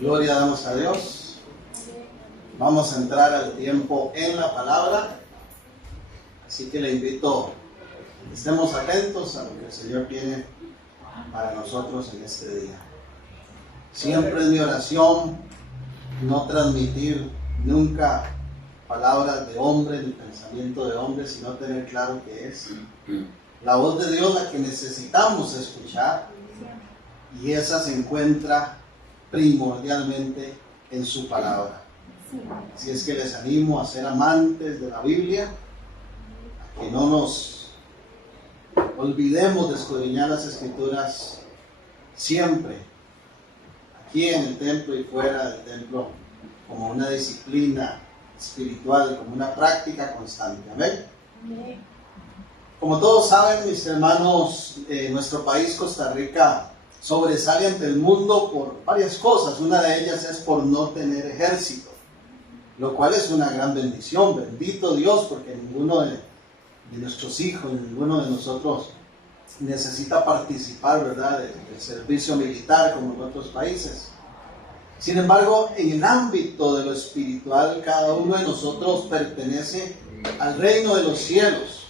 Gloria damos a Dios. Vamos a entrar al tiempo en la palabra. Así que le invito a que estemos atentos a lo que el Señor tiene para nosotros en este día. Siempre es mi oración no transmitir nunca palabras de hombre ni pensamiento de hombre, sino tener claro que es la voz de Dios la que necesitamos escuchar, y esa se encuentra primordialmente en su palabra. Así es que les animo a ser amantes de la Biblia, a que no nos olvidemos de escudriñar las Escrituras siempre, aquí en el templo y fuera del templo, como una disciplina espiritual, como una práctica constante. Amén. Como todos saben, mis hermanos, nuestro país, Costa Rica, sobresale ante el mundo por varias cosas. Una de ellas es por no tener ejército, lo cual es una gran bendición. Bendito Dios, porque ninguno de nuestros hijos, ninguno de nosotros necesita participar, ¿verdad?, del servicio militar como en otros países. Sin embargo, en el ámbito de lo espiritual, cada uno de nosotros pertenece al reino de los cielos.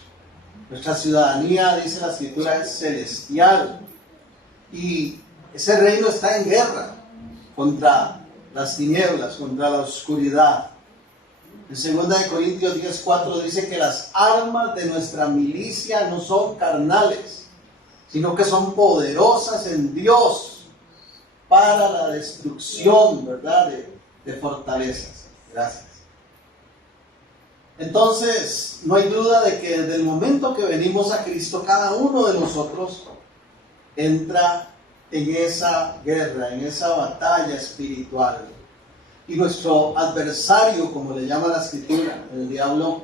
Nuestra ciudadanía, dice la Escritura, es celestial. Y ese reino está en guerra contra las tinieblas, contra la oscuridad. En 2 Corintios 10:4 dice que las armas de nuestra milicia no son carnales, sino que son poderosas en Dios para la destrucción, ¿verdad?, de fortalezas. Gracias. Entonces, no hay duda de que desde el momento que venimos a Cristo, cada uno de nosotros entra en esa guerra, en esa batalla espiritual. Y nuestro adversario, como le llama la Escritura, el diablo,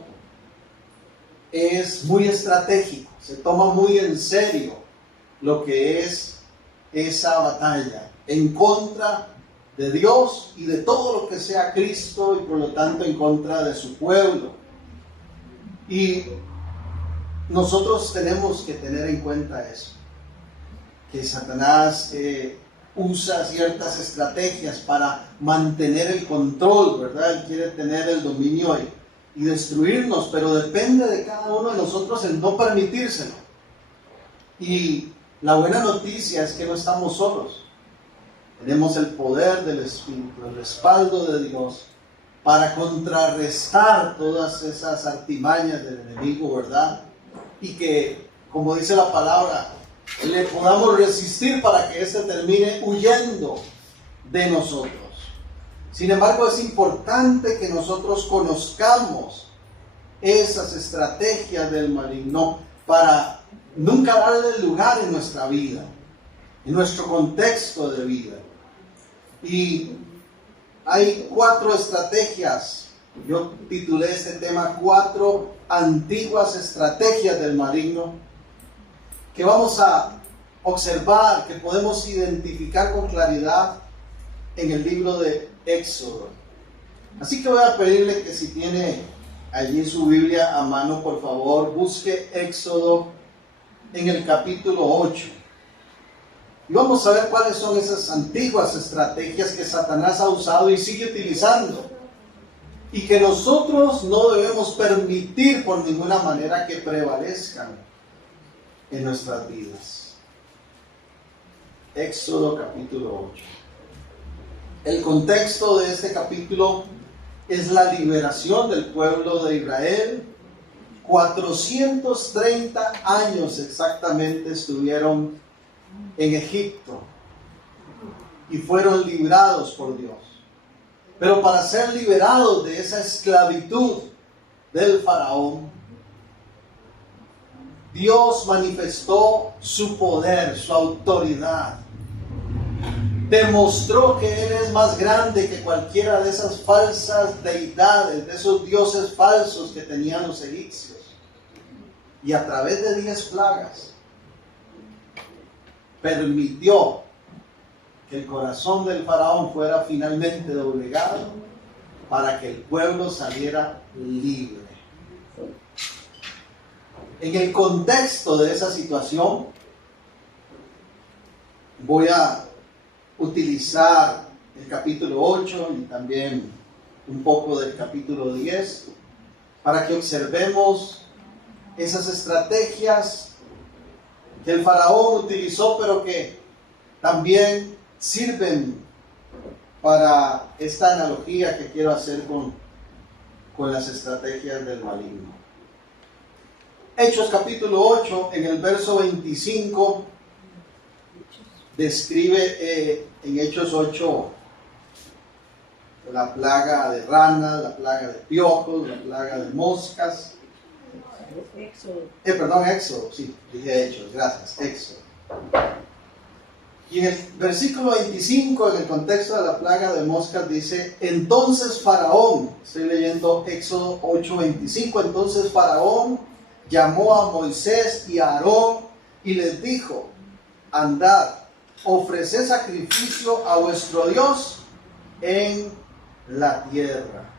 es muy estratégico, se toma muy en serio lo que es esa batalla en contra de Dios y de todo lo que sea Cristo, y por lo tanto en contra de su pueblo. Y nosotros tenemos que tener en cuenta eso, que Satanás usa ciertas estrategias para mantener el control, ¿verdad? Él quiere tener el dominio y destruirnos, pero depende de cada uno de nosotros el no permitírselo. Y la buena noticia es que no estamos solos. Tenemos el poder del Espíritu, el respaldo de Dios para contrarrestar todas esas artimañas del enemigo, ¿verdad? Y que, como dice la palabra, le podamos resistir para que éste termine huyendo de nosotros. Sin embargo, es importante que nosotros conozcamos esas estrategias del maligno para nunca darle lugar en nuestra vida, en nuestro contexto de vida. Y hay 4 estrategias. Yo titulé este tema 4 antiguas estrategias del maligno, que vamos a observar, que podemos identificar con claridad en el libro de Éxodo. Así que voy a pedirle que si tiene allí su Biblia a mano, por favor, busque Éxodo en el capítulo 8. Y vamos a ver cuáles son esas antiguas estrategias que Satanás ha usado y sigue utilizando, y que nosotros no debemos permitir por ninguna manera que prevalezcan en nuestras vidas. Éxodo capítulo 8. El contexto de este capítulo es la liberación del pueblo de Israel. 430 años exactamente estuvieron en Egipto y fueron librados por Dios. Pero para ser liberados de esa esclavitud del faraón, Dios manifestó su poder, su autoridad. Demostró que Él es más grande que cualquiera de esas falsas deidades, de esos dioses falsos que tenían los egipcios. Y a través de 10 plagas, permitió que el corazón del faraón fuera finalmente doblegado para que el pueblo saliera libre. En el contexto de esa situación, voy a utilizar el capítulo 8 y también un poco del capítulo 10, para que observemos esas estrategias que el faraón utilizó, pero que también sirven para esta analogía que quiero hacer con las estrategias del maligno. Hechos capítulo 8, en el verso 25, describe en Hechos 8 la plaga de ranas, la plaga de piojos, la plaga de moscas. Éxodo, sí, dije Hechos, gracias, Éxodo. Y en el versículo 25, en el contexto de la plaga de moscas, dice: entonces Faraón, estoy leyendo Éxodo 8:25, entonces Faraón llamó a Moisés y a Aarón y les dijo: andad, ofreced sacrificio a vuestro Dios en la tierra.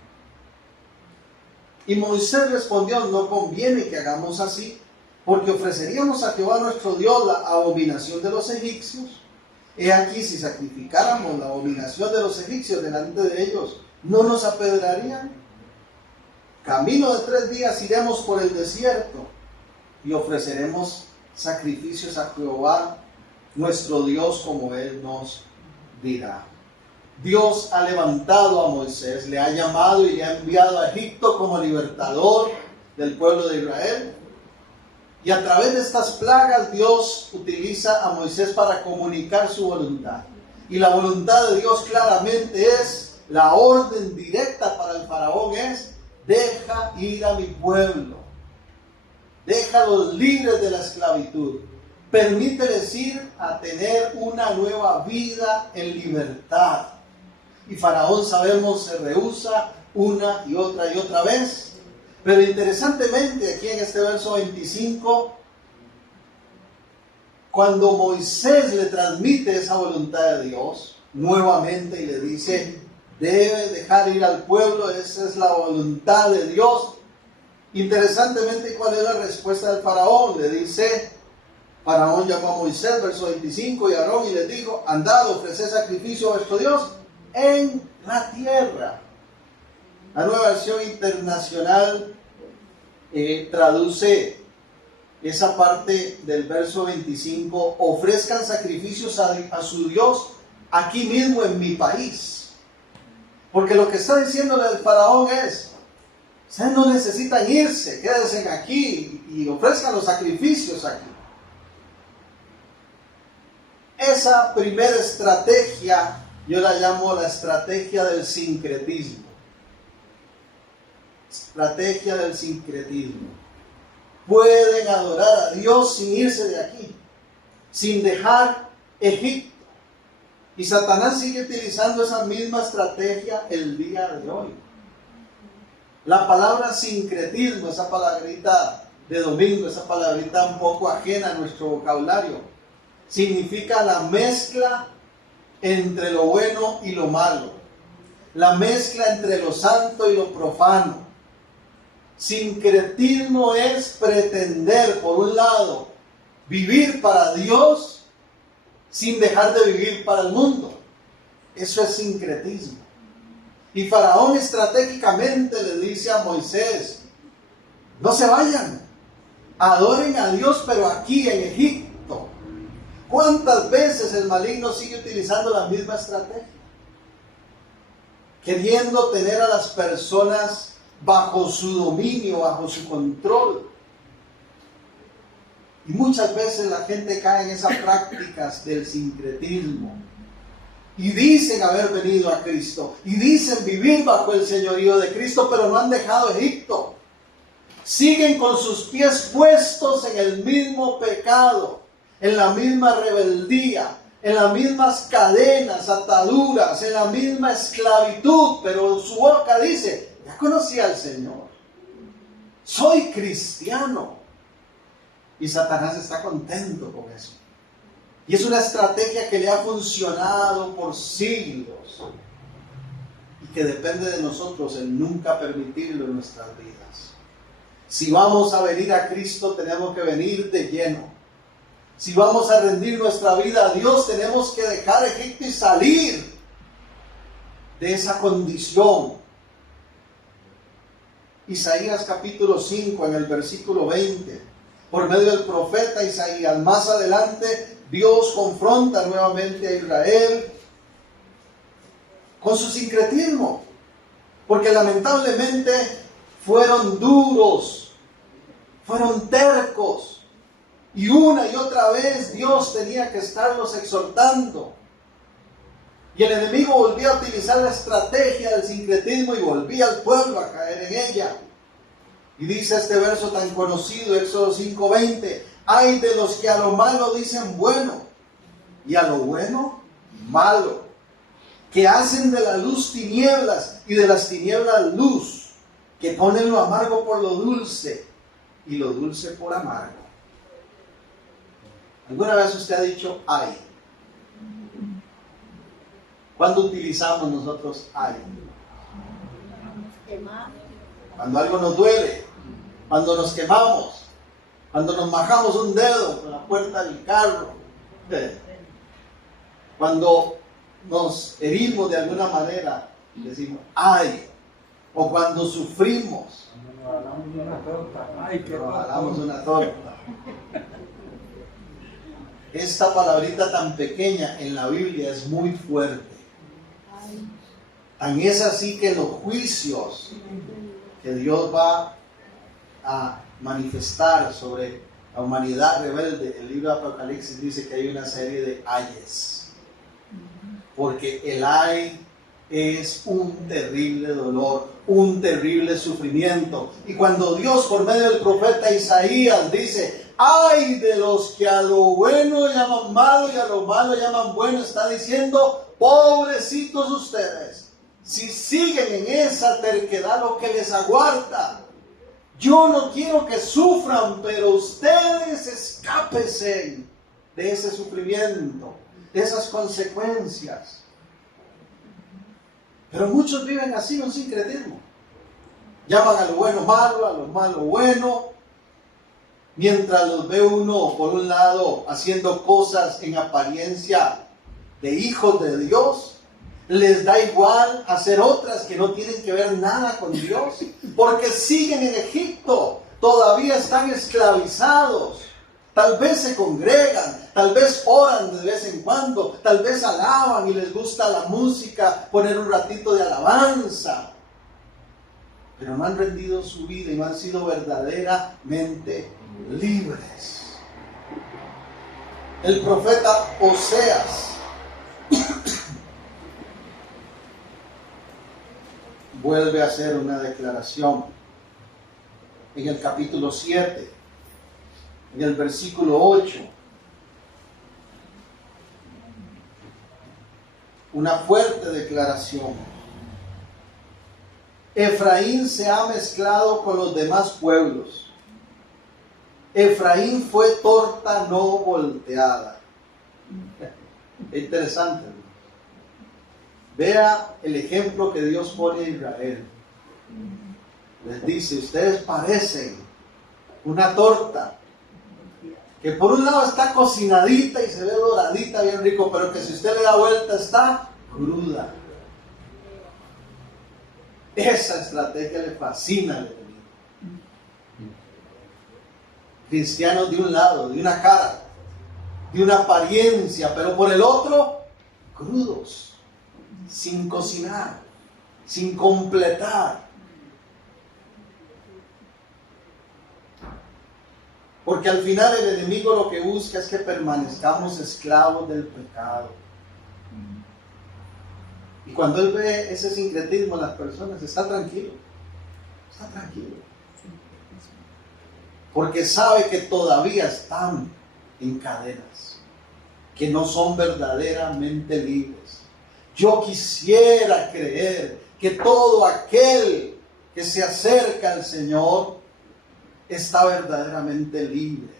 Y Moisés respondió: no conviene que hagamos así, porque ofreceríamos a Jehová nuestro Dios la abominación de los egipcios. He aquí, si sacrificáramos la abominación de los egipcios delante de ellos, ¿no nos apedrearían? Camino de 3 días iremos por el desierto y ofreceremos sacrificios a Jehová nuestro Dios como Él nos dirá. Dios ha levantado a Moisés, le ha llamado y le ha enviado a Egipto como libertador del pueblo de Israel. Y a través de estas plagas Dios utiliza a Moisés para comunicar su voluntad. Y la voluntad de Dios claramente es, la orden directa para el faraón es: deja ir a mi pueblo, déjalos libres de la esclavitud, permíteles ir a tener una nueva vida en libertad. Y Faraón, sabemos, se rehúsa una y otra vez. Pero interesantemente, aquí en este verso 25, cuando Moisés le transmite esa voluntad de Dios nuevamente y le dice: debe dejar ir al pueblo, esa es la voluntad de Dios. Interesantemente, ¿cuál es la respuesta del faraón? Le dice: Faraón llamó a Moisés, verso 25, y a Aarón y les dijo: andad, ofreced sacrificio a vuestro Dios en la tierra. La Nueva Versión Internacional traduce esa parte del verso 25: ofrezcan sacrificios a su Dios aquí mismo en mi país. Porque lo que está diciéndole el faraón es: ustedes no necesitan irse, quédense aquí y ofrezcan los sacrificios aquí. Esa primera estrategia yo la llamo la estrategia del sincretismo. Estrategia del sincretismo. Pueden adorar a Dios sin irse de aquí, sin dejar Egipto. Y Satanás sigue utilizando esa misma estrategia el día de hoy. La palabra sincretismo, esa palabrita de domingo, esa palabrita un poco ajena a nuestro vocabulario, significa la mezcla entre lo bueno y lo malo, la mezcla entre lo santo y lo profano. Sincretismo es pretender, por un lado, vivir para Dios sin dejar de vivir para el mundo. Eso es sincretismo. Y Faraón estratégicamente le dice a Moisés: no se vayan, adoren a Dios, pero aquí en Egipto. ¿Cuántas veces el maligno sigue utilizando la misma estrategia? Queriendo tener a las personas bajo su dominio, bajo su control. Y muchas veces la gente cae en esas prácticas del sincretismo. Y dicen haber venido a Cristo. Y dicen vivir bajo el señorío de Cristo, pero no han dejado Egipto. Siguen con sus pies puestos en el mismo pecado, en la misma rebeldía, en las mismas cadenas, ataduras, en la misma esclavitud, pero su boca dice: ya conocí al Señor, soy cristiano. Y Satanás está contento con eso. Y es una estrategia que le ha funcionado por siglos y que depende de nosotros el nunca permitirlo en nuestras vidas. Si vamos a venir a Cristo, tenemos que venir de lleno. Si vamos a rendir nuestra vida a Dios, tenemos que dejar Egipto y salir. de esa condición. Isaías capítulo 5 en el versículo 20, por medio del profeta Isaías. Más adelante Dios confronta nuevamente a Israel con su sincretismo, porque lamentablemente fueron duros, fueron tercos, y una y otra vez Dios tenía que estarlos exhortando. Y el enemigo volvía a utilizar la estrategia del sincretismo y volvía al pueblo a caer en ella. Y dice este verso tan conocido, Éxodo 5:20, ay de los que a lo malo dicen bueno y a lo bueno malo, que hacen de la luz tinieblas y de las tinieblas luz, que ponen lo amargo por lo dulce y lo dulce por amargo. ¿Alguna vez usted ha dicho ay? ¿Cuándo utilizamos nosotros ay? Cuando algo nos duele, cuando nos quemamos, cuando nos majamos un dedo con la puerta del carro, cuando nos herimos de alguna manera, decimos ay, o cuando sufrimos, nos jalamos una torta. Esta palabrita tan pequeña en la Biblia es muy fuerte. Tan es así que los juicios que Dios va a manifestar sobre la humanidad rebelde, el libro de Apocalipsis dice que hay una serie de ayes. Porque el ay es un terrible dolor, un terrible sufrimiento. Y cuando Dios por medio del profeta Isaías dice, ay de los que a lo bueno llaman malo y a lo malo llaman bueno, está diciendo, pobrecitos ustedes, si siguen en esa terquedad lo que les aguarda. Yo no quiero que sufran, pero ustedes escápense de ese sufrimiento, de esas consecuencias. Pero muchos viven así, un sincretismo. Llaman a lo bueno malo, a lo malo bueno, mientras los ve uno, por un lado, haciendo cosas en apariencia de hijos de Dios, les da igual hacer otras que no tienen que ver nada con Dios, porque siguen en Egipto, todavía están esclavizados. Tal vez se congregan, tal vez oran de vez en cuando, tal vez alaban y les gusta la música, poner un ratito de alabanza, pero no han rendido su vida y no han sido verdaderamente libres. El profeta Oseas vuelve a hacer una declaración en el capítulo 7, en el versículo 8. Una fuerte declaración. Efraín se ha mezclado con los demás pueblos. Efraín fue torta no volteada. Es interesante, ¿no? Vea el ejemplo que Dios pone a Israel. Les dice, ustedes parecen una torta que por un lado está cocinadita y se ve doradita, bien rico, pero que si usted le da vuelta está cruda. Esa estrategia le fascina al enemigo. Cristianos de un lado, de una cara, de una apariencia, pero por el otro, crudos, sin cocinar, sin completar. Porque al final el enemigo lo que busca es que permanezcamos esclavos del pecado. Y cuando él ve ese sincretismo en las personas, está tranquilo. Está tranquilo. Porque sabe que todavía están en cadenas, que no son verdaderamente libres. Yo quisiera creer que todo aquel que se acerca al Señor está verdaderamente libre.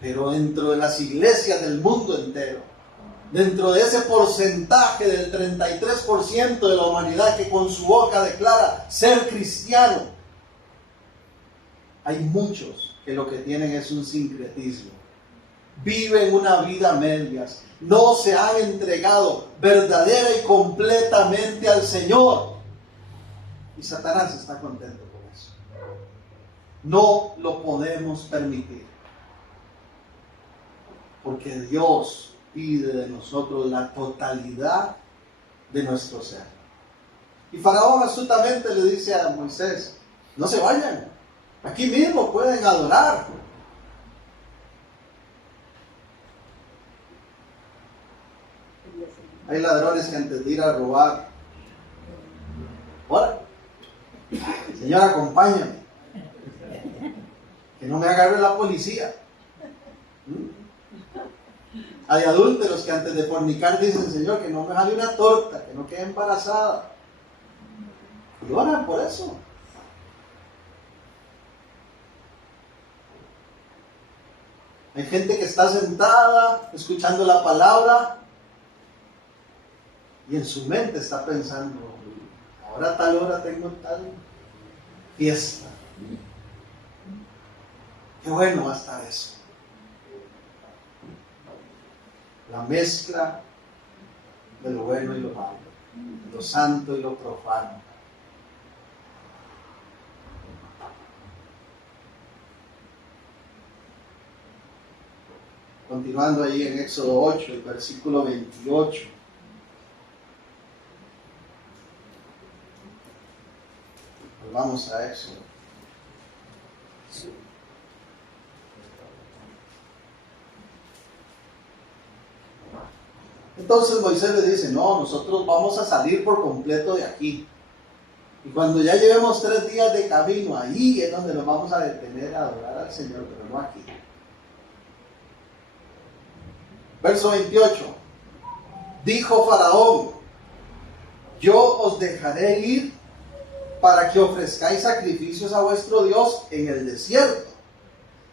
Pero dentro de las iglesias del mundo entero, dentro de ese porcentaje del 33% de la humanidad que con su boca declara ser cristiano, hay muchos que lo que tienen es un sincretismo. viven una vida a medias, no se han entregado verdadera y completamente al Señor. Y Satanás está contento con eso. No lo podemos permitir, porque Dios pide de nosotros la totalidad de nuestro ser. Y Faraón astutamente le dice a Moisés: no se vayan, aquí mismo pueden adorar. Hay ladrones que antes de ir a robar, ahora, Señor, acompáñame, que no me agarre la policía. Hay adúlteros que antes de fornicar dicen: Señor, que no me jale una torta, que no quede embarazada. Y oran por eso. Hay gente que está sentada escuchando la palabra y en su mente está pensando: ahora a tal hora tengo tal fiesta. Qué bueno va a estar eso. La mezcla de lo bueno y lo malo, lo santo y lo profano. Continuando ahí en Éxodo 8, el versículo 28. Vamos a Éxodo. Entonces Moisés le dice: no, nosotros vamos a salir por completo de aquí. Y cuando ya llevemos 3 días de camino, ahí es donde nos vamos a detener a adorar al Señor, pero no aquí. Verso 28. Dijo Faraón: yo os dejaré ir para que ofrezcáis sacrificios a vuestro Dios en el desierto,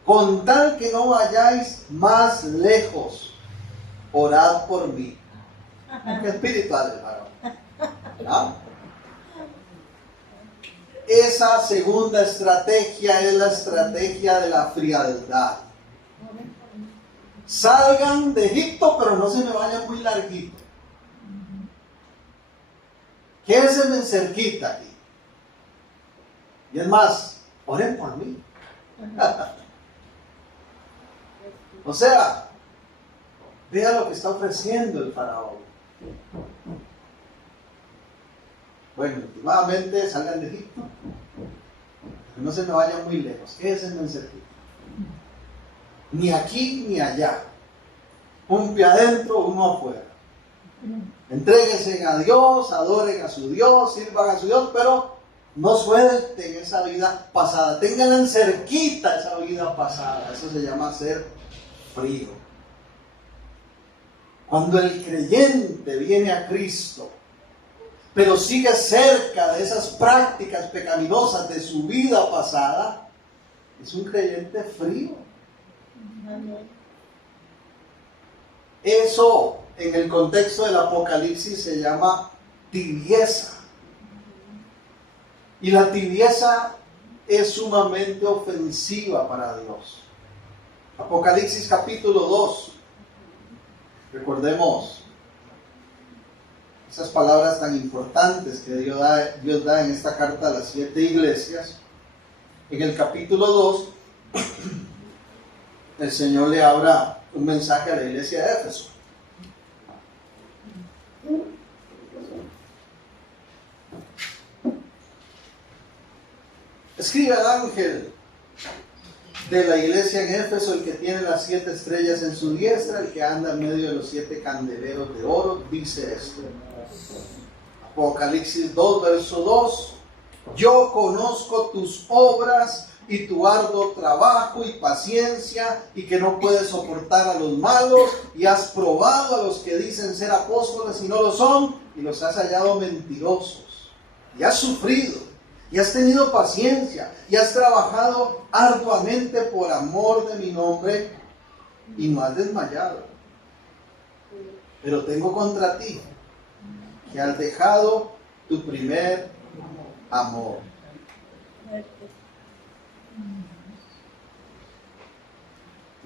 con tal que no vayáis más lejos. Orad por mí. Qué espiritual el varón, ¿no? Esa segunda estrategia es la estrategia de la frialdad. Salgan de Egipto, pero no se me vayan muy larguito. Quédense cerquita aquí. Y es más, oren por mí. O sea, vea lo que está ofreciendo el faraón. Bueno, últimamente salgan de Egipto, pero no se me vayan muy lejos. Quédense cerquita. Ni aquí ni allá. Un pie adentro, uno afuera. Entréguense a Dios, adoren a su Dios, sirvan a su Dios, pero no suelten esa vida pasada. Ténganla cerquita esa vida pasada. Eso se llama ser frío. Cuando el creyente viene a Cristo, pero sigue cerca de esas prácticas pecaminosas de su vida pasada, es un creyente frío. Eso en el contexto del Apocalipsis se llama tibieza. Y la tibieza es sumamente ofensiva para Dios. Apocalipsis capítulo 2. Recordemos esas palabras tan importantes que Dios da en esta carta a las 7 iglesias. En el capítulo 2, el Señor le habla un mensaje a la iglesia de Éfeso. Escribe al ángel de la iglesia en Éfeso, el que tiene las 7 estrellas en su diestra, el que anda en medio de los 7 candeleros de oro, dice esto. Apocalipsis 2, verso 2. Yo conozco tus obras y tu arduo trabajo y paciencia, y que no puedes soportar a los malos, y has probado a los que dicen ser apóstoles y no lo son, y los has hallado mentirosos. Y has sufrido, y has tenido paciencia, y has trabajado arduamente por amor de mi nombre, y no has desmayado. Pero tengo contra ti que has dejado tu primer amor.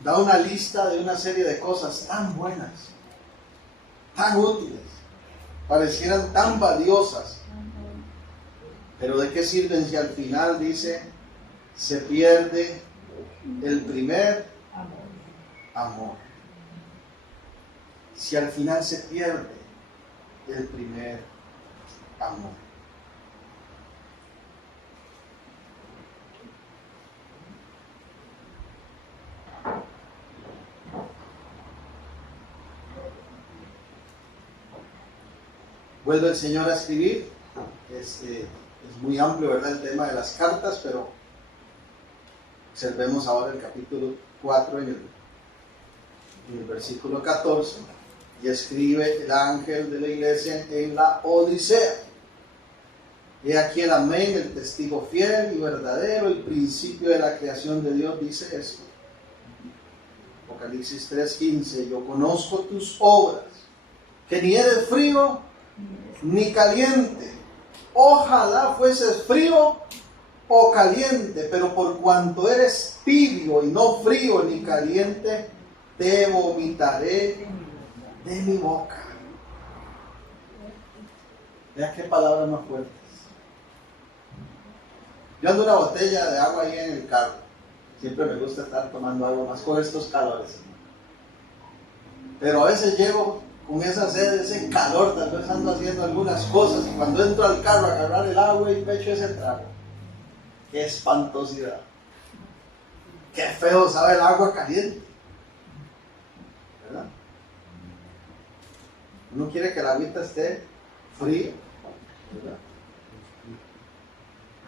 da una lista de una serie de cosas tan buenas, tan útiles, parecieran tan valiosas. Pero ¿de qué sirven si al final dice, se pierde el primer amor? Si al final se pierde el primer amor. Vuelve el Señor a escribir. Es muy amplio, ¿verdad?, el tema de las cartas, pero observemos ahora el capítulo 4 en el versículo 14. Y escribe el ángel de la iglesia en la Odisea. He aquí el amén, el testigo fiel y verdadero, el principio de la creación de Dios, dice esto. Apocalipsis 3:15. Yo conozco tus obras, que ni eres frío ni caliente. Ojalá fueses frío o caliente, pero por cuanto eres tibio y no frío ni caliente, te vomitaré de mi boca. Vea qué palabras más fuertes. Yo ando una botella de agua ahí en el carro. Siempre me gusta estar tomando agua más con estos calores. Pero a veces llego con esa sed, ese calor, tal vez ando haciendo algunas cosas, y cuando entro al carro a agarrar el agua y me echo ese trago. ¡Qué espantosidad! ¡Qué feo sabe el agua caliente! ¿Verdad? Uno quiere que la agüita esté fría, ¿verdad?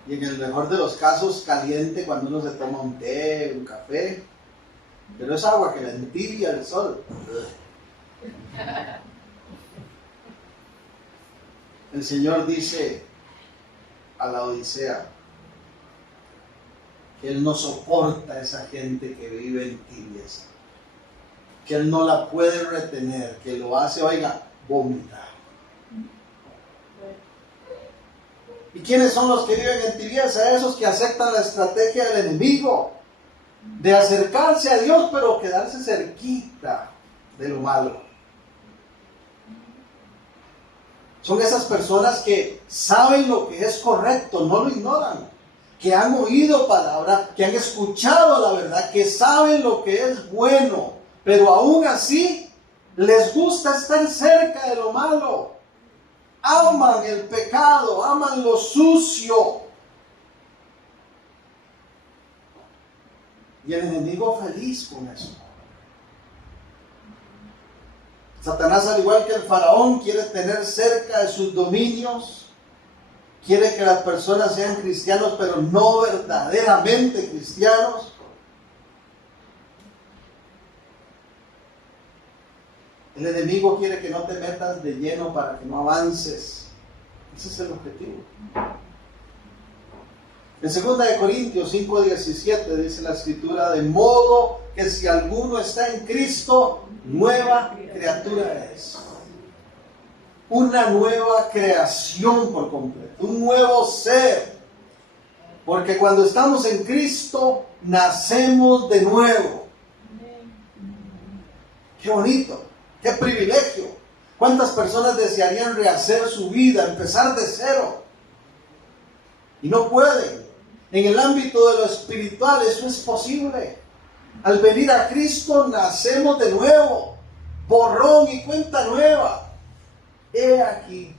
Y en el mejor de los casos caliente cuando uno se toma un té, un café, pero es agua que la entibia el sol. El Señor dice a la Odisea que Él no soporta a esa gente que vive en tibieza, que Él no la puede retener, que lo hace, oiga, vomitar. ¿Y quiénes son los que viven en tibieza? Esos que aceptan la estrategia del enemigo de acercarse a Dios pero quedarse cerquita de lo malo. Son esas personas que saben lo que es correcto, no lo ignoran, que han oído palabra, que han escuchado la verdad, que saben lo que es bueno, pero aún así les gusta estar cerca de lo malo. Aman el pecado, aman lo sucio. Y el enemigo feliz con eso. Satanás, al igual que el faraón, quiere tener cerca de sus dominios, quiere que las personas sean cristianos, pero no verdaderamente cristianos. El enemigo quiere que no te metas de lleno para que no avances. Ese es el objetivo. En 2 Corintios 5:17 dice la Escritura, de modo que si alguno está en Cristo, nueva criatura es. Una nueva creación por completo, un nuevo ser. Porque cuando estamos en Cristo, nacemos de nuevo. Qué bonito, qué privilegio. ¿Cuántas personas desearían rehacer su vida, empezar de cero? Y no pueden. En el ámbito de lo espiritual eso es posible. Al venir a Cristo nacemos de nuevo, borrón y cuenta nueva. He aquí,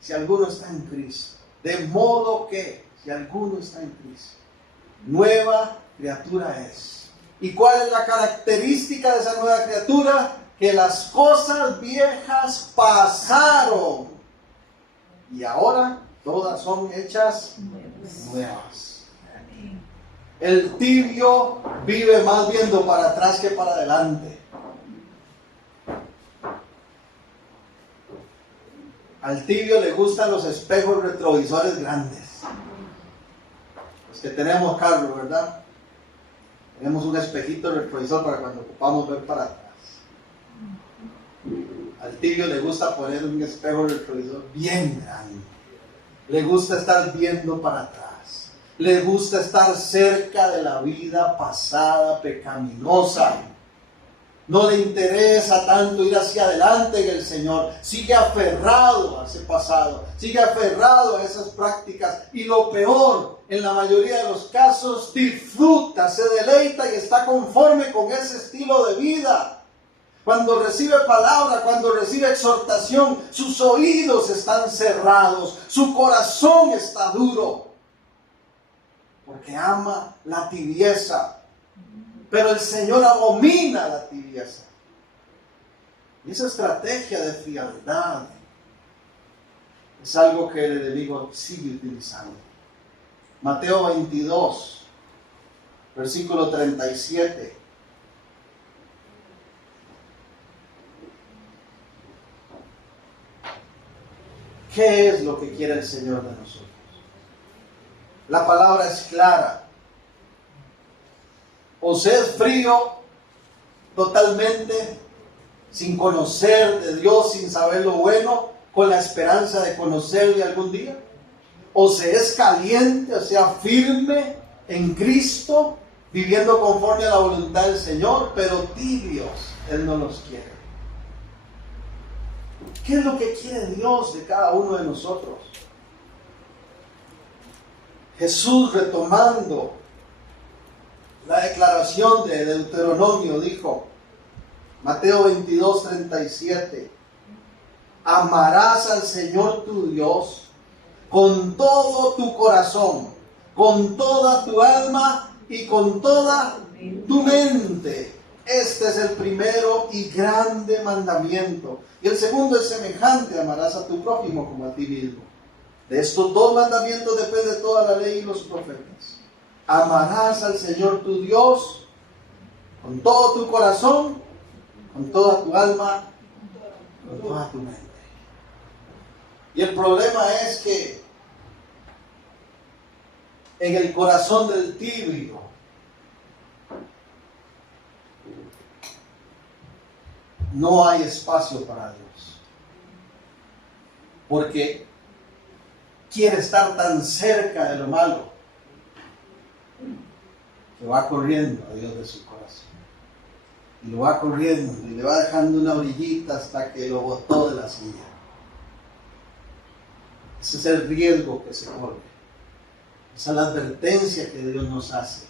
si alguno está en Cristo, de modo que, si alguno está en Cristo, nueva criatura es. ¿Y cuál es la característica de esa nueva criatura? Que las cosas viejas pasaron y ahora todas son hechas nuevas. El tibio vive más viendo para atrás que para adelante. Al tibio le gustan los espejos retrovisores grandes. Los que tenemos carro, ¿verdad? Tenemos un espejito retrovisor para cuando ocupamos ver para atrás. Al tibio le gusta poner un espejo retrovisor bien grande. Le gusta estar viendo para atrás. Le gusta estar cerca de la vida pasada pecaminosa. No le interesa tanto ir hacia adelante en el Señor. Sigue aferrado a ese pasado. Sigue aferrado a esas prácticas. Y lo peor, en la mayoría de los casos, disfruta, se deleita y está conforme con ese estilo de vida. Cuando recibe palabra, cuando recibe exhortación, sus oídos están cerrados. Su corazón está duro. Porque ama la tibieza. Pero el Señor abomina la tibieza. Y esa estrategia de frialdad es algo que el enemigo sigue utilizando. Mateo 22, versículo 37. ¿Qué es lo que quiere el Señor de nosotros? La palabra es clara. O se es frío totalmente, sin conocer de Dios, sin saber lo bueno, con la esperanza de conocerle algún día. O se es caliente, o sea, firme en Cristo, viviendo conforme a la voluntad del Señor, pero tibios, Él no los quiere. ¿Qué es lo que quiere Dios de cada uno de nosotros? Jesús, retomando la declaración de Deuteronomio, dijo, Mateo 22, 37, amarás al Señor tu Dios con todo tu corazón, con toda tu alma y con toda tu mente. Este es el primero y grande mandamiento. Y el segundo es semejante, amarás a tu prójimo como a ti mismo. De estos dos mandamientos depende toda la ley y los profetas. Amarás al Señor tu Dios con todo tu corazón, con toda tu alma, con toda tu mente. Y el problema es que en el corazón del tibio no hay espacio para Dios. Porque quiere estar tan cerca de lo malo que va corriendo a Dios de su corazón. Y lo va corriendo y le va dejando una orillita hasta que lo botó de la silla. Ese es el riesgo que se corre. Esa es la advertencia que Dios nos hace.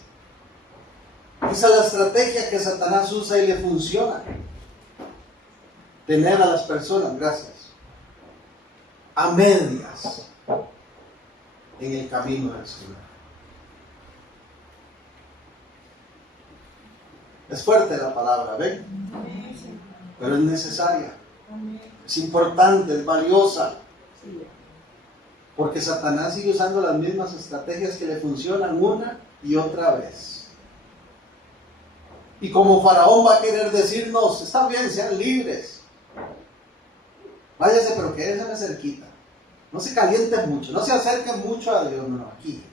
Esa es la estrategia que Satanás usa y le funciona. Tener a las personas, gracias, a medias en el camino del Señor. Es fuerte la palabra, ¿ven? Pero es necesaria. Es importante, es valiosa. Porque Satanás sigue usando las mismas estrategias que le funcionan una y otra vez. Y como Faraón va a querer decirnos, está bien, sean libres. Váyase, pero quédense cerquita. No se calienten mucho, no se acerquen mucho a Dios. No, aquí.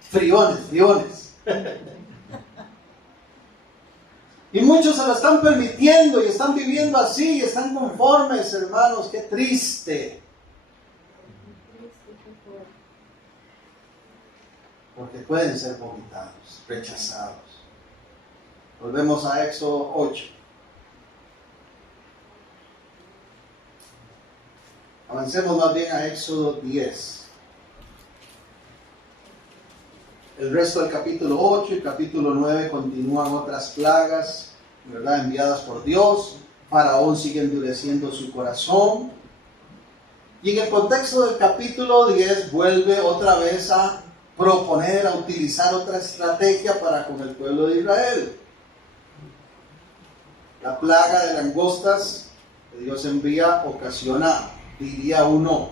Friones. Y muchos se lo están permitiendo y están viviendo así y están conformes, hermanos. Qué triste. Porque pueden ser vomitados, rechazados. Volvemos a Éxodo 8. Avancemos más bien a Éxodo 10. El resto del capítulo 8 y capítulo 9 continúan otras plagas, ¿verdad?, enviadas por Dios. Faraón sigue endureciendo su corazón. Y en el contexto del capítulo 10 vuelve otra vez a proponer, a utilizar otra estrategia para con el pueblo de Israel. La plaga de langostas que Dios envía ocasiona, diría uno,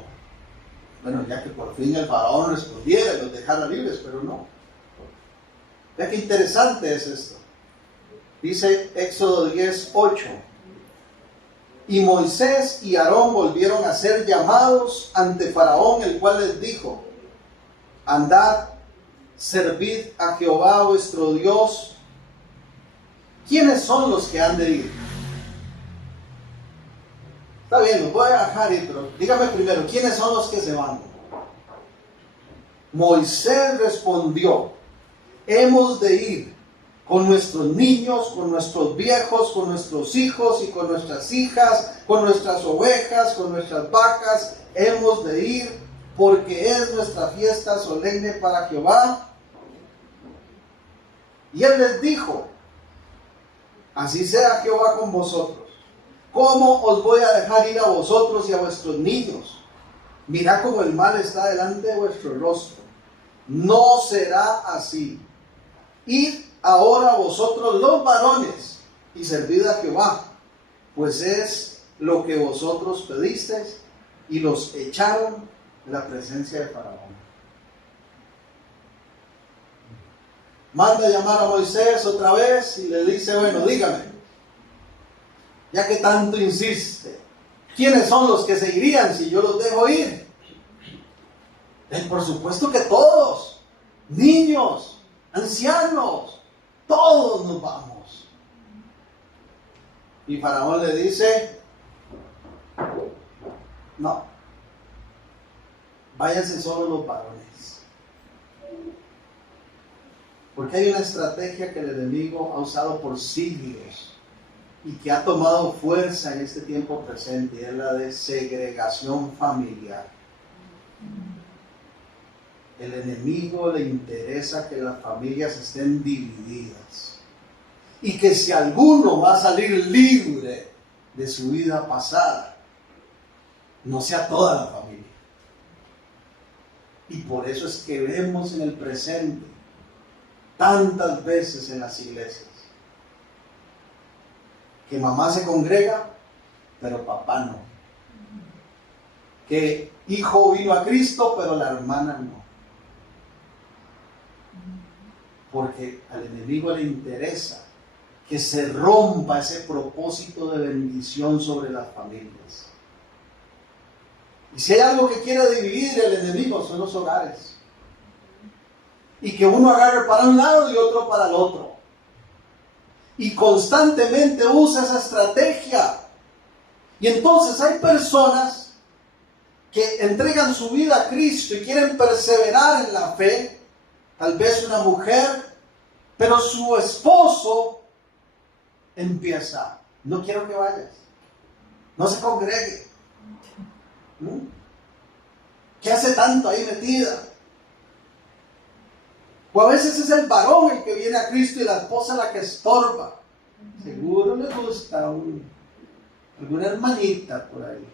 bueno, ya que por fin el faraón respondiera y los dejara libres, pero no. Vea qué interesante es esto. Dice Éxodo 10, 8. Y Moisés y Aarón volvieron a ser llamados ante Faraón, el cual les dijo, andad, servid a Jehová vuestro Dios. ¿Quiénes son los que han de ir? Está bien, los voy a dejar ir, pero dígame primero, ¿quiénes son los que se van? Moisés respondió: hemos de ir con nuestros niños, con nuestros viejos, con nuestros hijos y con nuestras hijas, con nuestras ovejas, con nuestras vacas. Hemos de ir porque es nuestra fiesta solemne para Jehová. Y él les dijo: así sea Jehová con vosotros. ¿Cómo os voy a dejar ir a vosotros y a vuestros niños? Mirad cómo el mal está delante de vuestro rostro. No será así. Id ahora vosotros los varones y servid a Jehová, pues es lo que vosotros pedisteis. Y los echaron de la presencia de Faraón. Manda a llamar a Moisés otra vez y le dice: bueno, dígame, ya que tanto insiste, ¿quiénes son los que se irían si yo los dejo ir? Por supuesto que todos, niños, ancianos, todos nos vamos. Y Faraón le dice: no, váyanse solo los varones. Porque hay una estrategia que el enemigo ha usado por siglos y que ha tomado fuerza en este tiempo presente, y es la de segregación familiar. El enemigo le interesa que las familias estén divididas y que si alguno va a salir libre de su vida pasada, no sea toda la familia. Y por eso es que vemos en el presente tantas veces en las iglesias que mamá se congrega, pero papá no. Que hijo vino a Cristo, pero la hermana no. Porque al enemigo le interesa que se rompa ese propósito de bendición sobre las familias. Y si hay algo que quiere dividir el enemigo, son los hogares. Y que uno agarre para un lado y otro para el otro. Y constantemente usa esa estrategia. Y entonces hay personas que entregan su vida a Cristo y quieren perseverar en la fe. Tal vez una mujer, pero su esposo empieza: no quiero que vayas, no se congregue. ¿Qué hace tanto ahí metida? O a veces es el varón el que viene a Cristo y la esposa la que estorba. Seguro le gusta alguna hermanita por ahí.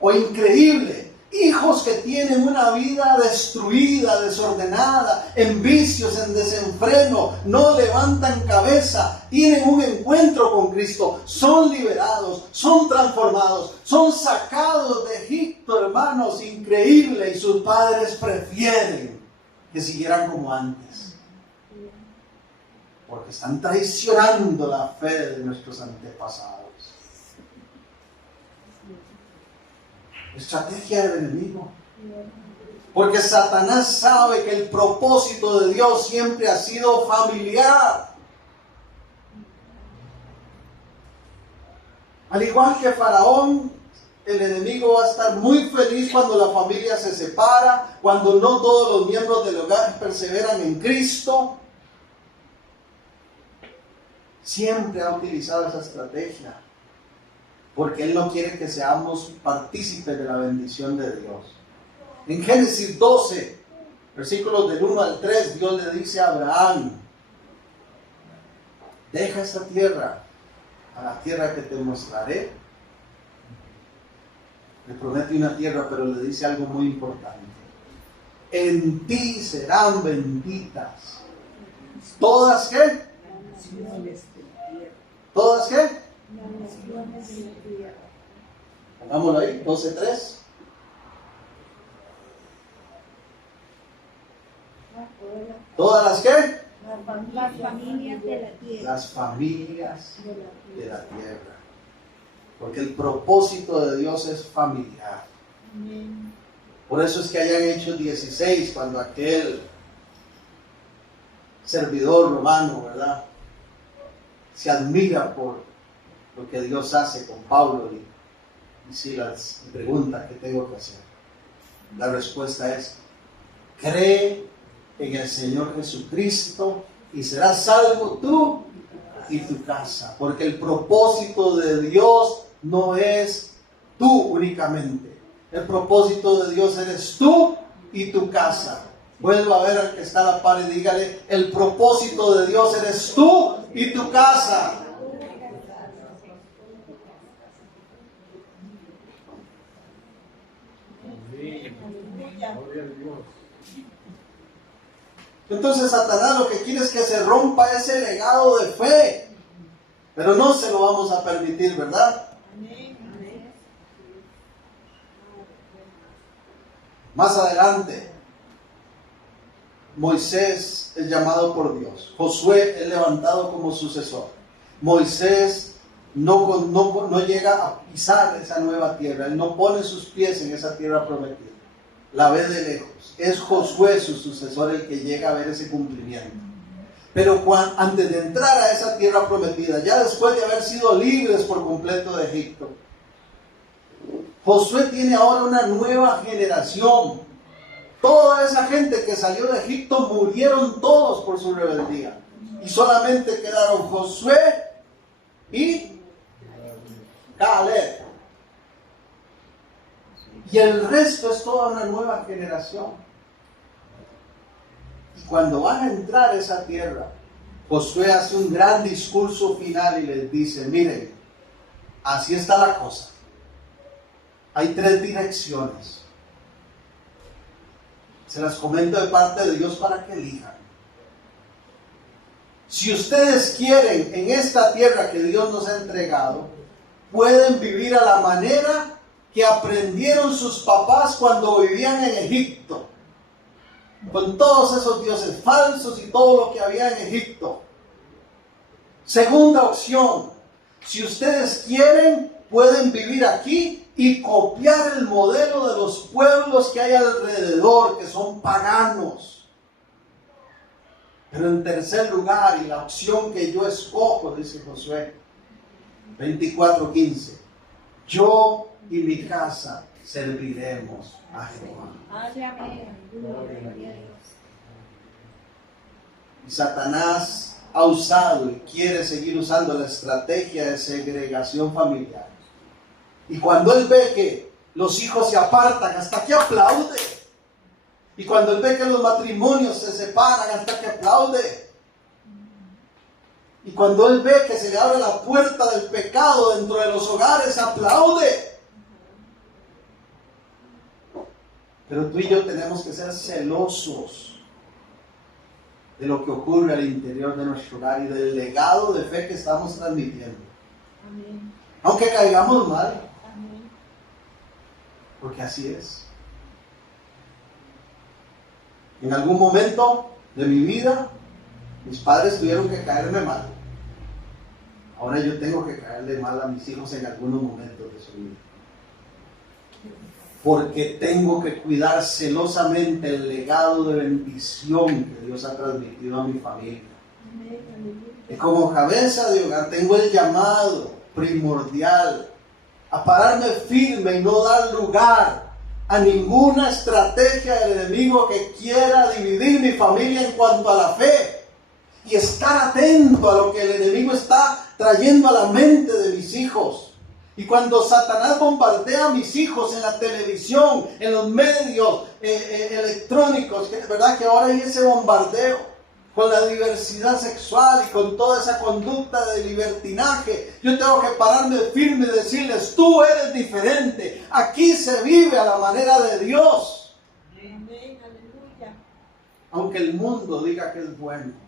O increíble, hijos que tienen una vida destruida, desordenada, en vicios, en desenfreno, no levantan cabeza, tienen un encuentro con Cristo, son liberados, son transformados, son sacados de Egipto, hermanos, increíble, y sus padres prefieren que siguieran como antes, porque están traicionando la fe de nuestros antepasados. Estrategia del enemigo. Porque Satanás sabe que el propósito de Dios siempre ha sido familiar. Al igual que Faraón, el enemigo va a estar muy feliz cuando la familia se separa, cuando no todos los miembros del hogar perseveran en Cristo. Siempre ha utilizado esa estrategia. Porque Él no quiere que seamos partícipes de la bendición de Dios. En Génesis 12, versículos del 1 al 3, Dios le dice a Abraham: deja esta tierra, a la tierra que te mostraré. Le promete una tierra, pero le dice algo muy importante: en ti serán benditas. ¿Todas qué? ¿Todas qué? Hagámoslo ahí, 12:3. ¿Todas las qué? Las familias de la tierra. Las familias de la tierra. Porque el propósito de Dios es familiar. Por eso es que allá en Hechos 16, cuando aquel servidor romano, ¿verdad?, se admira por lo que Dios hace con Pablo y Silas, me pregunta: ¿qué tengo que hacer? La respuesta es: cree en el Señor Jesucristo y serás salvo tú y tu casa. Porque el propósito de Dios no es tú únicamente. El propósito de Dios eres tú y tu casa. Vuelva a ver al que está a la par y dígale: el propósito de Dios eres tú y tu casa. Entonces Satanás lo que quiere es que se rompa ese legado de fe, pero no se lo vamos a permitir, ¿verdad? Más adelante, Moisés es llamado por Dios. Josué es levantado como sucesor. Moisés no llega a pisar esa nueva tierra. Él no pone sus pies en esa tierra prometida. La ve de lejos. Es Josué su sucesor el que llega a ver ese cumplimiento. Pero antes de entrar a esa tierra prometida, ya después de haber sido libres por completo de Egipto, Josué tiene ahora una nueva generación. Toda esa gente que salió de Egipto murieron todos por su rebeldía. Y solamente quedaron Josué y Caleb. Y el resto es toda una nueva generación. Y cuando van a entrar a esa tierra, Josué hace un gran discurso final y les dice: miren, así está la cosa. Hay 3 direcciones. Se las comento de parte de Dios para que elijan. Si ustedes quieren en esta tierra que Dios nos ha entregado, pueden vivir a la manera que aprendieron sus papás cuando vivían en Egipto, con todos esos dioses falsos y todo lo que había en Egipto. Segunda opción: si ustedes quieren, pueden vivir aquí y copiar el modelo de los pueblos que hay alrededor, que son paganos. Pero en tercer lugar, y la opción que yo escojo, dice Josué 24:15, yo y mi casa serviremos a Jehová. Y Satanás ha usado y quiere seguir usando la estrategia de segregación familiar. Y cuando él ve que los hijos se apartan, hasta que aplaude. Y cuando él ve que los matrimonios se separan, hasta que aplaude. Y cuando él ve que se le abre la puerta del pecado dentro de los hogares, aplaude. Pero tú y yo tenemos que ser celosos de lo que ocurre al interior de nuestro hogar y del legado de fe que estamos transmitiendo. Amén. Aunque caigamos mal. Amén. Porque así es. En algún momento de mi vida, mis padres tuvieron que caerme mal. Ahora yo tengo que caerle mal a mis hijos en algunos momentos de su vida. Porque tengo que cuidar celosamente el legado de bendición que Dios ha transmitido a mi familia. Y como cabeza de hogar tengo el llamado primordial a pararme firme y no dar lugar a ninguna estrategia del enemigo que quiera dividir mi familia en cuanto a la fe. Y estar atento a lo que el enemigo está trayendo a la mente de mis hijos. Y cuando Satanás bombardea a mis hijos en la televisión, en los medios electrónicos, que es verdad que ahora hay ese bombardeo con la diversidad sexual y con toda esa conducta de libertinaje, yo tengo que pararme firme y decirles: tú eres diferente, aquí se vive a la manera de Dios. Amén, aleluya. Aunque el mundo diga que es bueno.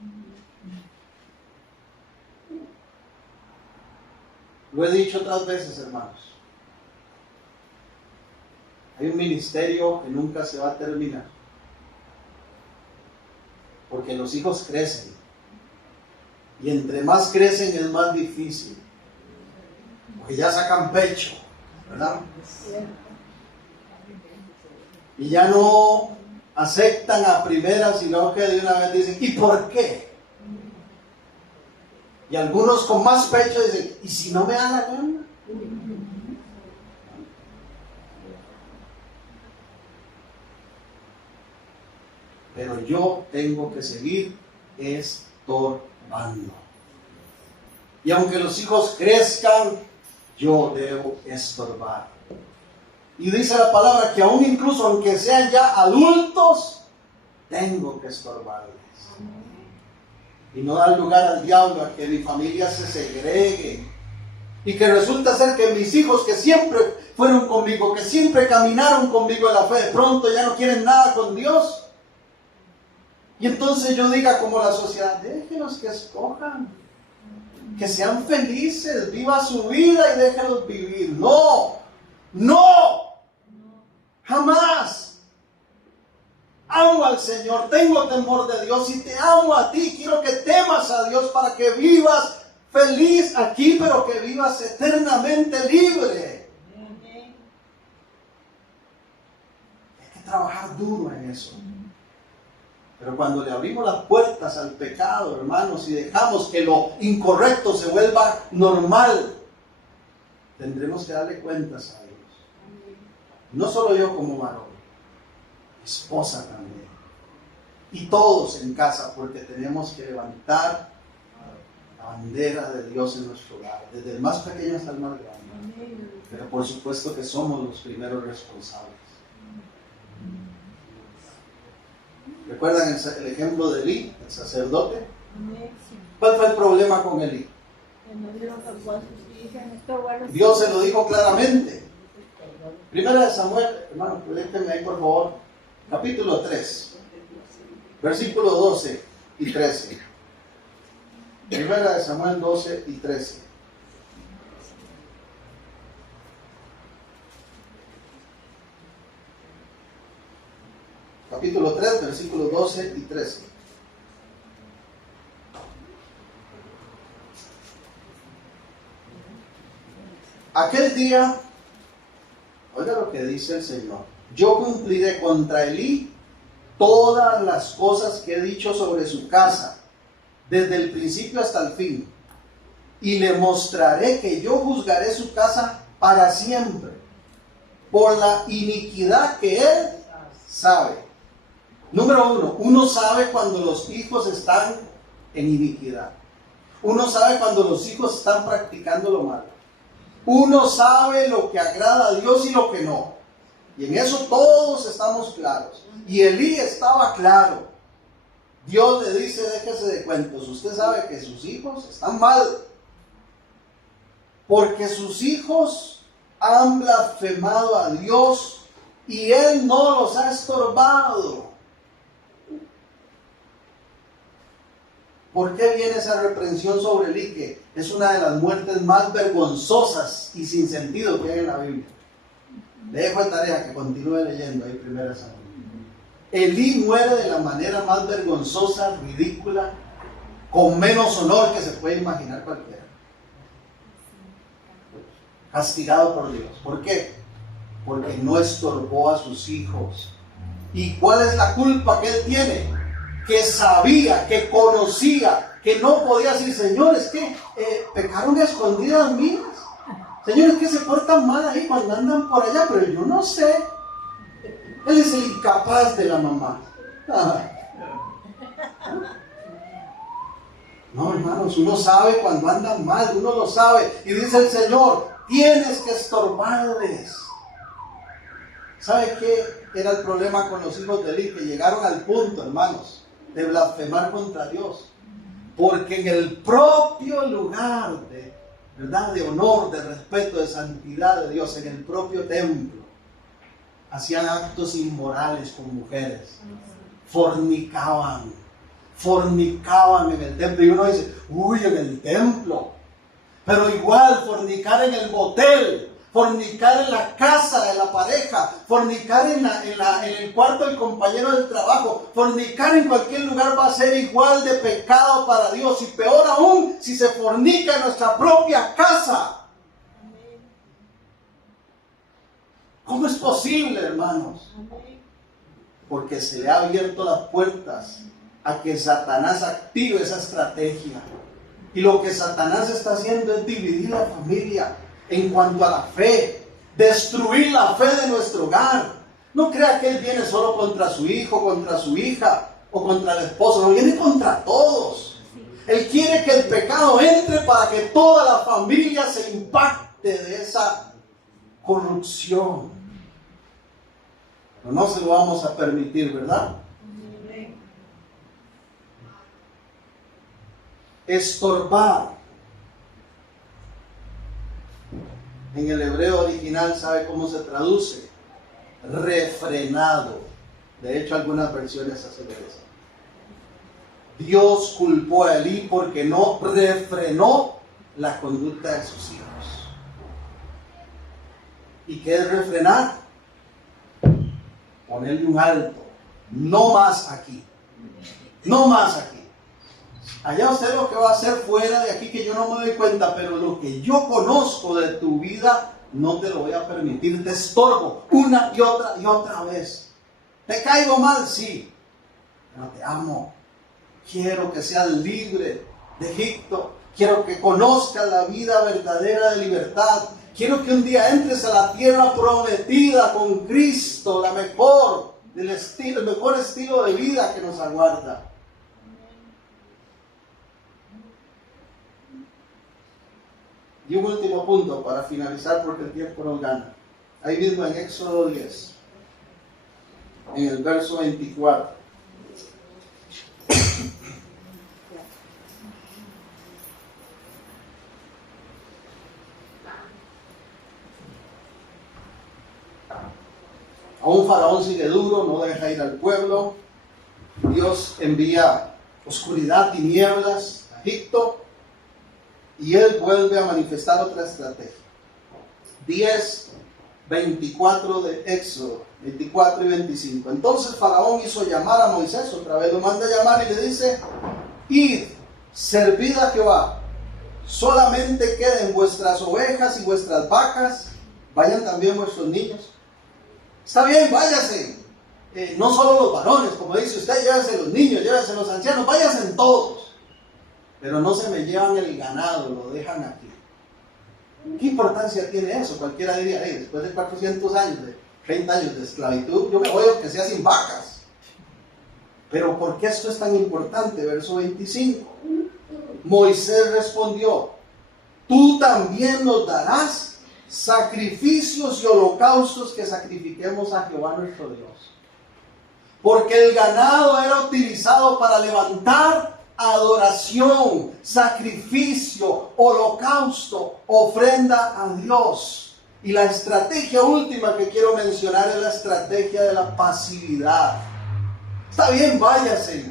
Lo he dicho otras veces, hermanos. Hay un ministerio que nunca se va a terminar. Porque los hijos crecen. Y entre más crecen es más difícil. Porque ya sacan pecho, ¿verdad? Y ya no aceptan a primera, sino que de una vez dicen: ¿y por qué? Y algunos con más pecho dicen: ¿y si no me da la gana? pero yo tengo que seguir estorbando. Y aunque los hijos crezcan, yo debo estorbar. Y dice la palabra que aún incluso aunque sean ya adultos, tengo que estorbarles. Y no dar lugar al diablo a que mi familia se segregue. Y que resulta ser que mis hijos que siempre fueron conmigo, que siempre caminaron conmigo en la fe, de pronto ya no quieren nada con Dios. Y entonces yo diga como la sociedad, déjenlos que escojan, que sean felices, viva su vida y déjenlos vivir. No, no, jamás. Amo al Señor, tengo temor de Dios y te amo a ti. Quiero que temas a Dios para que vivas feliz aquí, pero que vivas eternamente libre. Hay que trabajar duro en eso. Pero cuando le abrimos las puertas al pecado, hermanos, y dejamos que lo incorrecto se vuelva normal, tendremos que darle cuentas a Dios. No solo yo como varón, mi esposa también. Y todos en casa, porque tenemos que levantar la bandera de Dios en nuestro hogar, desde el más pequeño hasta el más grande. Pero por supuesto que somos los primeros responsables. ¿Recuerdan el ejemplo de Elí, el sacerdote? ¿Cuál fue el problema con Elí? Dios se lo dijo claramente. Primera de Samuel, hermano, proyectenme ahí por favor, capítulo 3, versículos 12 y 13. Primera de Samuel 12 y 13. Capítulo 3, versículos 12 y 13. Aquel día, oiga lo que dice el Señor: yo cumpliré contra Elí todas las cosas que he dicho sobre su casa, desde el principio hasta el fin, y le mostraré que yo juzgaré su casa para siempre, por la iniquidad que él sabe. Número uno, uno sabe cuando los hijos están en iniquidad. Uno sabe cuando los hijos están practicando lo malo. Uno sabe lo que agrada a Dios y lo que no. Y en eso todos estamos claros. Y Elí estaba claro. Dios le dice, déjese de cuentos. Usted sabe que sus hijos están mal. Porque sus hijos han blasfemado a Dios y Él no los ha estorbado. ¿Por qué viene esa reprensión sobre Elí, que es una de las muertes más vergonzosas y sin sentido que hay en la Biblia? Le dejo de tarea que continúe leyendo ahí 1 Samuel. Elí muere de la manera más vergonzosa, ridícula, con menos honor que se puede imaginar cualquiera. Castigado por Dios. ¿Por qué? Porque no estorbó a sus hijos. ¿Y cuál es la culpa que él tiene? Que sabía, que conocía, que no podía decir, señores, que pecaron a escondidas mías. Señores, que se portan mal ahí cuando andan por allá, pero yo no sé. Él es el incapaz de la mamá. No, hermanos, uno sabe cuando andan mal, uno lo sabe. Y dice el Señor, tienes que estorbarles. ¿Sabe qué era el problema con los hijos de Elí? Que llegaron al punto, hermanos, de blasfemar contra Dios. Porque en el propio lugar de, ¿verdad?, de honor, de respeto, de santidad de Dios, en el propio templo, hacían actos inmorales con mujeres. Fornicaban en el templo. Y uno dice, uy, en el templo. Pero igual, fornicar en el motel, fornicar en la casa de la pareja, fornicar en el cuarto del compañero del trabajo, fornicar en cualquier lugar va a ser igual de pecado para Dios. Y peor aún, si se fornica en nuestra propia casa. ¿Cómo es posible, hermanos? Porque se le ha abierto las puertas a que Satanás active esa estrategia. Y lo que Satanás está haciendo es dividir la familia en cuanto a la fe, destruir la fe de nuestro hogar. No crea que él viene solo contra su hijo, contra su hija. o contra el esposo, no viene contra todos. Él quiere que el pecado entre para que toda la familia se impacte de esa corrupción. Pero no se lo vamos a permitir, ¿verdad? Estorbar. En el hebreo original, ¿sabe cómo se traduce? Refrenado. De hecho, algunas versiones hacen eso. Dios culpó a Elí porque no refrenó la conducta de sus hijos. ¿Y qué es refrenar? Ponerle un alto. No más aquí. No más aquí. Allá usted lo que va a hacer fuera de aquí que yo no me doy cuenta, pero lo que yo conozco de tu vida no te lo voy a permitir. Te estorbo una y otra vez. ¿Te caigo mal? Sí. Pero te amo. Quiero que seas libre de Egipto. Quiero que conozcas la vida verdadera de libertad. Quiero que un día entres a la tierra prometida con Cristo, el mejor estilo de vida que nos aguarda. Y un último punto para finalizar porque el tiempo nos gana. Ahí mismo en Éxodo 10, en el verso 24. Aún Faraón sigue duro, no deja ir al pueblo. Dios envía oscuridad, tinieblas a Egipto. Y él vuelve a manifestar otra estrategia. 10, 24 de Éxodo, 24 y 25. Entonces Faraón hizo llamar a Moisés, otra vez lo manda a llamar y le dice: id, servid a Jehová, solamente queden vuestras ovejas y vuestras vacas, vayan también vuestros niños. Está bien, váyase. No solo los varones, como dice usted, llévense los niños, llévense los ancianos, váyanse todos. Pero no se me llevan el ganado, lo dejan aquí. ¿Qué importancia tiene eso? Cualquiera diría, después de 400 años, de 30 años de esclavitud, yo me voy a que sea sin vacas. Pero ¿por qué esto es tan importante? Verso 25. Moisés respondió: tú también nos darás sacrificios y holocaustos que sacrifiquemos a Jehová nuestro Dios. Porque el ganado era utilizado para levantar adoración, sacrificio, holocausto, ofrenda a Dios. Y la estrategia última que quiero mencionar es la estrategia de la pasividad. Está bien, váyase,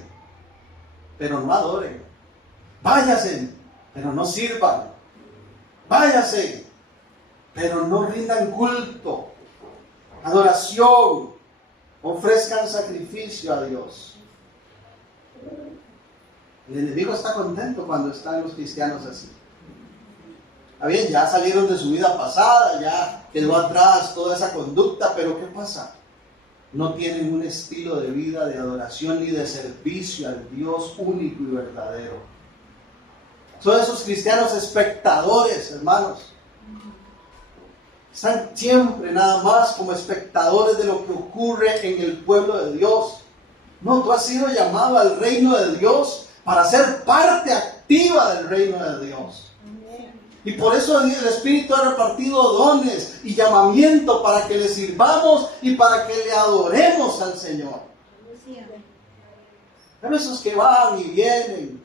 pero no adoren. Váyase, pero no sirvan. Váyase, pero no rindan culto, adoración, ofrezcan sacrificio a Dios. El enemigo está contento cuando están los cristianos así. Está bien, ya salieron de su vida pasada, ya quedó atrás toda esa conducta, pero ¿qué pasa? No tienen un estilo de vida de adoración ni de servicio al Dios único y verdadero. Son esos cristianos espectadores, hermanos. Están siempre nada más como espectadores de lo que ocurre en el pueblo de Dios. No, tú has sido llamado al reino de Dios para ser parte activa del reino de Dios. Y por eso el Espíritu ha repartido dones y llamamiento para que le sirvamos y para que le adoremos al Señor. Pero esos que van y vienen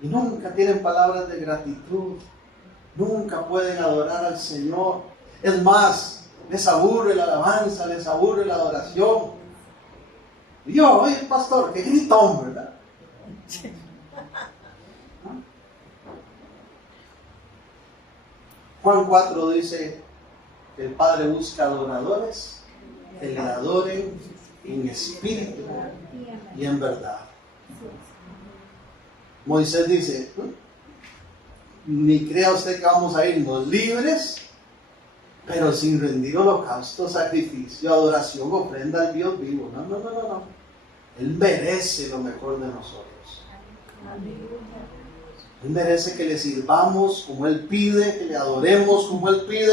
y nunca tienen palabras de gratitud, nunca pueden adorar al Señor. Es más, les aburre la alabanza, les aburre la adoración. Y yo, oye, pastor, qué gritón, ¿verdad? Juan 4 dice que el Padre busca adoradores que le adoren en espíritu y en verdad. Moisés dice: ni crea usted que vamos a irnos libres, pero sin rendir holocausto, sacrificio, adoración, ofrenda al Dios vivo. No. Él merece lo mejor de nosotros. Él merece que le sirvamos como Él pide, que le adoremos como Él pide.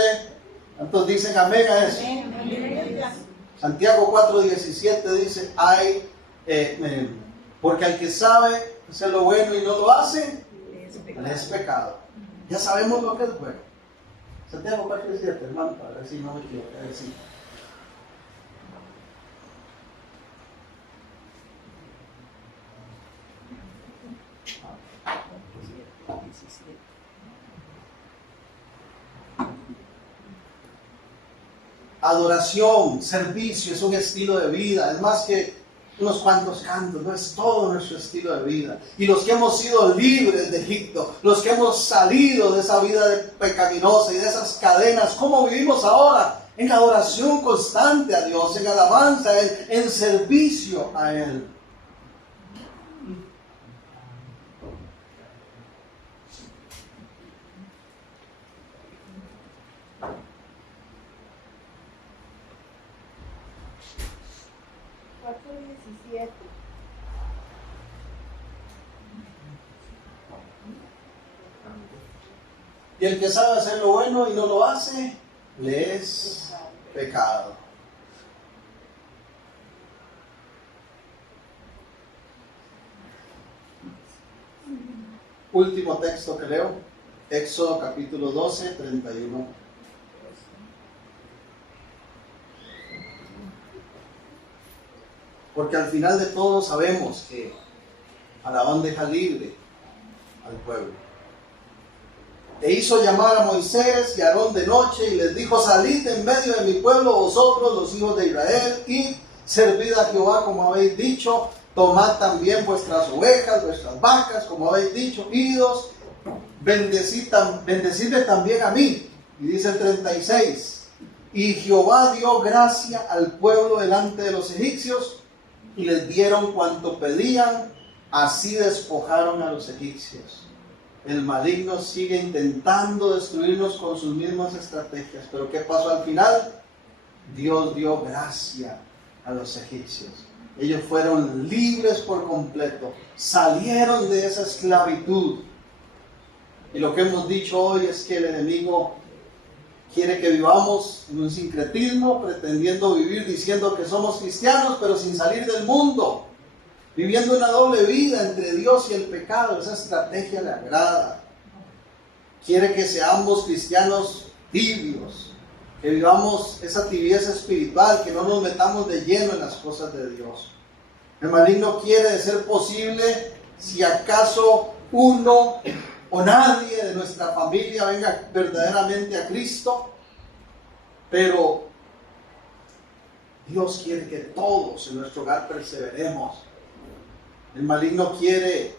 ¿Cuántos dicen amén a eso? Santiago 4:17 dice, porque al que sabe hacer lo bueno y no lo hace, le es pecado. Ya sabemos lo que es bueno. Santiago 4:17, hermano, para ver si no me equivoco. Adoración, servicio es un estilo de vida, es más que unos cuantos cantos, no es todo nuestro estilo de vida. Y los que hemos sido libres de Egipto, los que hemos salido de esa vida pecaminosa y de esas cadenas, ¿cómo vivimos ahora? En adoración constante a Dios, en alabanza a Él, en servicio a Él. Y el que sabe hacer lo bueno y no lo hace, le es pecado. Último texto que leo, Éxodo capítulo 12, 31. Porque al final de todo sabemos que Faraón deja libre al pueblo. E hizo llamar a Moisés y a Aarón de noche y les dijo, salid en medio de mi pueblo vosotros los hijos de Israel y servid a Jehová como habéis dicho, tomad también vuestras ovejas, vuestras vacas como habéis dicho, idos, bendecidme también a mí. Y dice el 36, y Jehová dio gracia al pueblo delante de los egipcios y les dieron cuanto pedían, así despojaron a los egipcios. El maligno sigue intentando destruirnos con sus mismas estrategias. Pero ¿qué pasó al final? Dios dio gracia a los egipcios. Ellos fueron libres por completo. Salieron de esa esclavitud. Y lo que hemos dicho hoy es que el enemigo quiere que vivamos en un sincretismo, pretendiendo vivir diciendo que somos cristianos, pero sin salir del mundo. Viviendo una doble vida entre Dios y el pecado. Esa estrategia le agrada. Quiere que seamos cristianos tibios, que vivamos esa tibieza espiritual, que no nos metamos de lleno en las cosas de Dios. El maligno quiere, de ser posible, si acaso uno o nadie de nuestra familia venga verdaderamente a Cristo, pero Dios quiere que todos en nuestro hogar perseveremos. El maligno quiere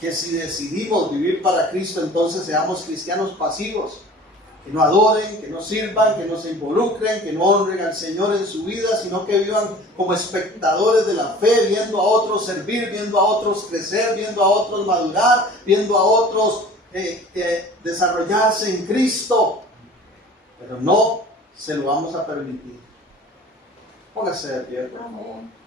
que si decidimos vivir para Cristo, entonces seamos cristianos pasivos, que no adoren, que no sirvan, que no se involucren, que no honren al Señor en su vida, sino que vivan como espectadores de la fe, viendo a otros servir, viendo a otros crecer, viendo a otros madurar, viendo a otros desarrollarse en Cristo. Pero no se lo vamos a permitir. Póngase de pie, por favor.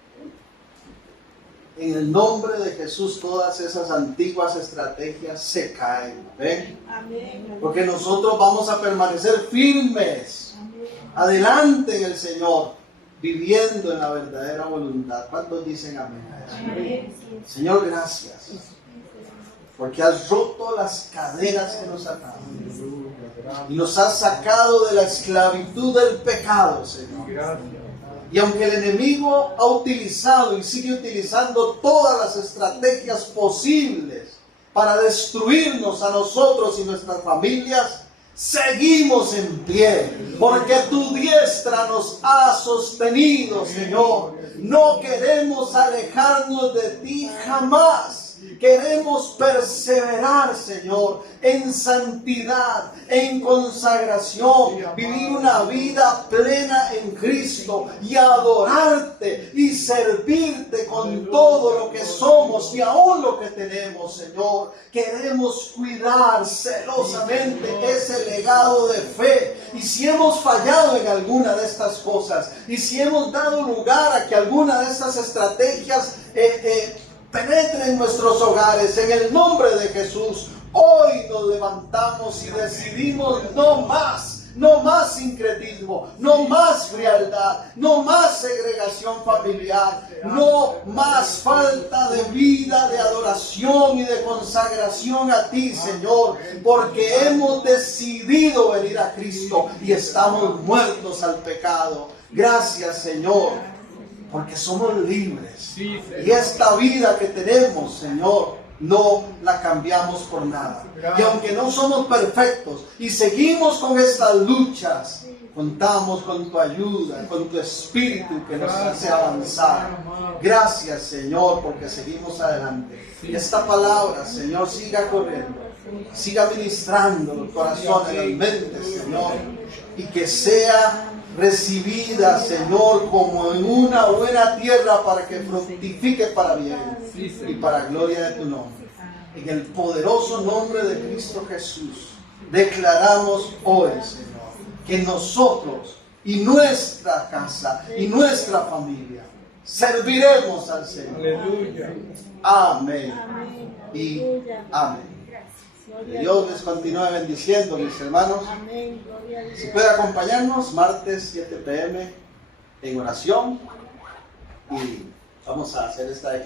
En el nombre de Jesús, todas esas antiguas estrategias se caen. ¿Ven? Amén. Porque nosotros vamos a permanecer firmes. Amén. Adelante en el Señor, viviendo en la verdadera voluntad. ¿Cuántos dicen amén a eso? Amén. Señor, gracias. Porque has roto las cadenas que nos ataban. Y nos has sacado de la esclavitud del pecado, Señor. Gracias. Y aunque el enemigo ha utilizado y sigue utilizando todas las estrategias posibles para destruirnos a nosotros y nuestras familias, seguimos en pie, porque tu diestra nos ha sostenido, Señor. No queremos alejarnos de ti jamás. Queremos perseverar, Señor, en santidad, en consagración, vivir una vida plena en Cristo y adorarte y servirte con todo lo que somos y aún lo que tenemos, Señor. Queremos cuidar celosamente ese legado de fe. Y si hemos fallado en alguna de estas cosas, y si hemos dado lugar a que alguna de estas estrategias penetre en nuestros hogares, en el nombre de Jesús, hoy nos levantamos y decidimos no más no más sincretismo, no más frialdad, no más segregación familiar, no más falta de vida, de adoración y de consagración a ti, Señor, porque hemos decidido venir a Cristo y estamos muertos al pecado. Gracias, Señor, porque somos libres. Y esta vida que tenemos, Señor, no la cambiamos por nada. Y aunque no somos perfectos y seguimos con estas luchas, contamos con tu ayuda, con tu espíritu que nos hace avanzar. Gracias, Señor, porque seguimos adelante. Y esta palabra, Señor, siga corriendo, siga ministrando los corazones, las mentes, Señor, y que sea recibida, Señor, como en una buena tierra para que fructifique para bien y para gloria de tu nombre. En el poderoso nombre de Cristo Jesús, declaramos hoy, Señor, que nosotros y nuestra casa y nuestra familia serviremos al Señor. Aleluya. Amén y amén. Que Dios les continúe bendiciendo, mis hermanos. Si puede acompañarnos, martes 7 p.m. en oración. Y vamos a hacer esta declaración.